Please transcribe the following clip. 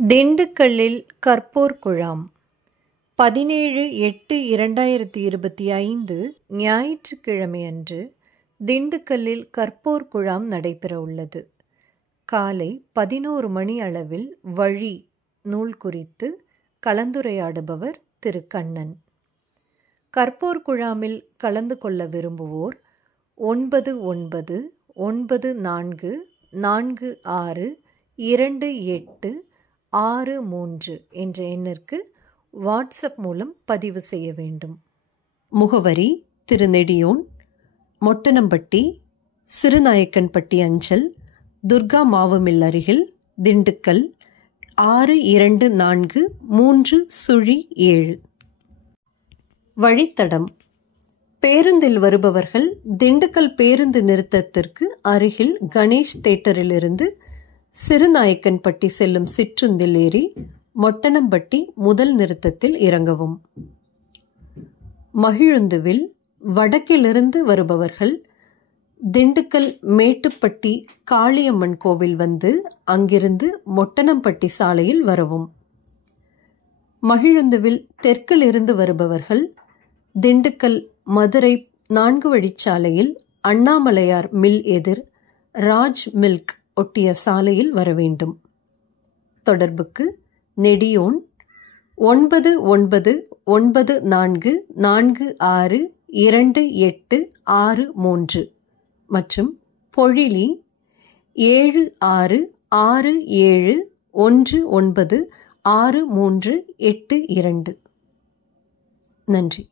திண்டுக்கல்லில் கற்போர் குழாம் 17/8/2025 ஞாயிற்றுக்கிழமையன்று திண்டுக்கல்லில் கற்போர் குழாம் நடைபெற உள்ளது. காலை 11 மணி அளவில் வழி நூல் குறித்து கலந்துரையாடுபவர் திரு கண்ணன். கற்போர் குழாமில் கலந்து கொள்ள விரும்புவோர் 9994462863 என்ற எண்ணிற்கு வாட்ஸ்அப் மூலம் பதிவு செய்ய வேண்டும். முகவரி: திரு நெடியோன், மொட்டனம்பட்டி, சிறுநாயக்கன்பட்டி அஞ்சல், துர்கா மாவு மில் அருகில், திண்டுக்கல் 6243-7. வழித்தடம்: பேருந்தில் வருபவர்கள் திண்டுக்கல் பேருந்து நிறுத்தத்திற்கு அருகில் கணேஷ் தியேட்டரிலிருந்து சிறுநாயக்கன்பட்டி செல்லும் சிற்றுந்தில் ஏறி மொட்டனம்பட்டி முதல் நிறுத்தத்தில் இறங்கவும். மகிழுந்துவில் வடக்கிலிருந்து வருபவர்கள் திண்டுக்கல் மேட்டுப்பட்டி காளியம்மன் கோவில் வந்து அங்கிருந்து மொட்டனம்பட்டி சாலையில் வரவும். மகிழுந்துவில் தெற்கிலிருந்து வருபவர்கள் திண்டுக்கல் மதுரை 4 வழிச்சாலையில் அண்ணாமலையார் மில் எதிர் ராஜ் மில்க் ஒட்டிய சாலையில் வர வேண்டும். தொடர்புக்கு நெடியோன் 9994462863 மற்றும் பொழிலி 7667196382. நன்றி.